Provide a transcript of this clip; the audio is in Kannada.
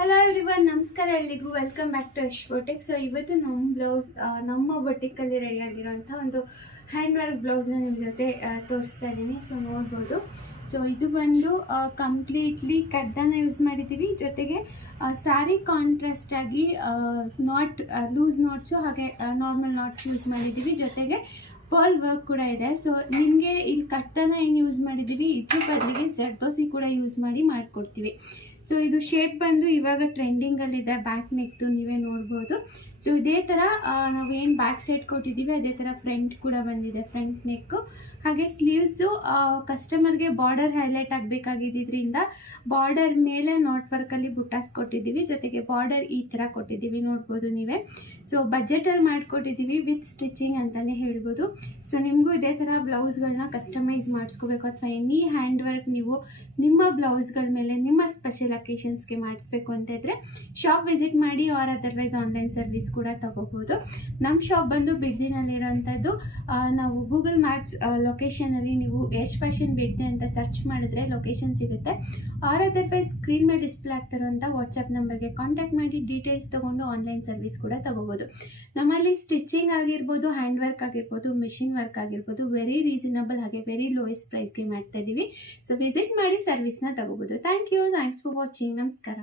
ಹಲೋ ಎವ್ರಿವನ್, ನಮಸ್ಕಾರ ಎಲ್ಲಿಗೂ. Welcome back to Yash boutique. So ಇವತ್ತು ನಮ್ಮ ಬ್ಲೌಸ್ ನಮ್ಮ ಬೊಟಿಕಲ್ಲಿ ರೆಡಿ ಆಗಿರೋಂಥ ಒಂದು ಹ್ಯಾಂಡ್ ವರ್ಕ್ ಬ್ಲೌಸ್ನ ನಿಮ್ಮ ಜೊತೆ ತೋರಿಸ್ತಾ ಇದ್ದೀನಿ. ಸೊ ನೋಡ್ಬೋದು. ಸೊ ಇದು ಬಂದು ಕಂಪ್ಲೀಟ್ಲಿ ಕಡ್ಡಾನ ಯೂಸ್ ಮಾಡಿದ್ದೀವಿ. ಜೊತೆಗೆ ಸ್ಯಾರಿ ಕಾಂಟ್ರಾಸ್ಟ್ ಆಗಿ ಲೂಸ್ ನಾಟ್ಸು ಹಾಗೆ ನಾರ್ಮಲ್ ನಾಟ್ಸ್ ಯೂಸ್ ಮಾಡಿದ್ದೀವಿ. ಜೊತೆಗೆ ಪರ್ಲ್ ವರ್ಕ್ ಕೂಡ ಇದೆ. ಸೊ ನಿಮಗೆ ಇಲ್ಲಿ ಕಟ್ಟನ ಏನು ಯೂಸ್ ಮಾಡಿದ್ದೀವಿ, ಇದ್ರ ಬದಲಿಗೆ ಜರ್ದೋಸಿ ಕೂಡ ಯೂಸ್ ಮಾಡಿಕೊಡ್ತೀವಿ. ಸೊ ಇದು ಶೇಪ್ ಬಂದು ಇವಾಗ ಟ್ರೆಂಡಿಂಗಲ್ಲಿದೆ, ಬ್ಯಾಕ್ ನೆಕ್ದು ನೀವೇ ನೋಡ್ಬೋದು. ಸೊ ಇದೇ ಥರ ನಾವೇನು ಬ್ಯಾಕ್ ಸೈಡ್ ಕೊಟ್ಟಿದ್ದೀವಿ ಅದೇ ಥರ ಫ್ರಂಟ್ ಕೂಡ ಬಂದಿದೆ, ಫ್ರಂಟ್ ನೆಕ್ಕು. ಹಾಗೆ ಸ್ಲೀವ್ಸು ಕಸ್ಟಮರ್ಗೆ ಬಾರ್ಡರ್ ಹೈಲೈಟ್ ಆಗಬೇಕಾಗಿದ್ದರಿಂದ ಬಾರ್ಡರ್ ಮೇಲೆ ನಾಟ್ ವರ್ಕಲ್ಲಿ ಬುಟ್ಟಾಸ್ ಕೊಟ್ಟಿದ್ದೀವಿ. ಜೊತೆಗೆ ಬಾರ್ಡರ್ ಈ ಥರ ಕೊಟ್ಟಿದ್ದೀವಿ, ನೋಡ್ಬೋದು ನೀವೇ. ಸೊ ಬಜೆಟಲ್ಲಿ ಮಾಡಿಕೊಟ್ಟಿದ್ದೀವಿ ವಿತ್ ಸ್ಟಿಚಿಂಗ್ ಅಂತಲೇ ಹೇಳ್ಬೋದು. ಸೊ ನಿಮಗೂ ಇದೇ ಥರ ಬ್ಲೌಸ್ಗಳನ್ನ ಕಸ್ಟಮೈಸ್ ಮಾಡಿಸ್ಕೋಬೇಕು ಅಥವಾ ಎನಿ ಹ್ಯಾಂಡ್ ವರ್ಕ್ ನೀವು ನಿಮ್ಮ ಬ್ಲೌಸ್ಗಳ ಮೇಲೆ ನಿಮ್ಮ ಸ್ಪೆಷಲ್ ಅಕೇಶನ್ಸ್ಗೆ ಮಾಡಿಸ್ಬೇಕು ಅಂತ ಇದ್ದರೆ ಶಾಪ್ ವಿಸಿಟ್ ಮಾಡಿ, ಆರ್ ಅದರ್ವೈಸ್ ಆನ್ಲೈನ್ ಸರ್ವಿಸ್ ಕೂಡ ತಗೋಬೋದು. ನಮ್ಮ ಶಾಪ್ ಬಂದು ಬಿಡ್ದಿನಲ್ಲಿರೋಂಥದ್ದು. ನಾವು ಗೂಗಲ್ ಮ್ಯಾಪ್ಸ್ ಲೊಕೇಶನಲ್ಲಿ ನೀವು ಯಶ್ ಫ್ಯಾಷನ್ ಬಿಡ್ದೆ ಅಂತ ಸರ್ಚ್ ಮಾಡಿದ್ರೆ ಲೊಕೇಶನ್ ಸಿಗುತ್ತೆ. ಆರ್ ಅದರ್ವೈಸ್ ಸ್ಕ್ರೀನ್ ಮೇಲೆ ಡಿಸ್ಪ್ಲೇ ಆಗ್ತಿರೋಂಥ ವಾಟ್ಸಪ್ ನಂಬರ್ಗೆ ಕಾಂಟ್ಯಾಕ್ಟ್ ಮಾಡಿ ಡೀಟೇಲ್ಸ್ ತೊಗೊಂಡು ಆನ್ಲೈನ್ ಸರ್ವಿಸ್ ಕೂಡ ತಗೋಬೋದು. ನಮ್ಮಲ್ಲಿ ಸ್ಟಿಚಿಂಗ್ ಆಗಿರ್ಬೋದು, ಹ್ಯಾಂಡ್ ವರ್ಕ್ ಆಗಿರ್ಬೋದು, ಮಿಷಿನ್ ವರ್ಕ್ ಆಗಿರ್ಬೋದು, ವೆರಿ ರೀಸನಬಲ್ ಹಾಗೆ ವೆರಿ ಲೋಯೆಸ್ಟ್ ಪ್ರೈಸ್ಗೆ ಮಾಡ್ತಾ ಇದ್ದೀವಿ. ಸೊ ವಿಸಿಟ್ ಮಾಡಿ ಸರ್ವಿಸ್ನ ತಗೋಬೋದು. Thanks for watching. ನಮಸ್ಕಾರ.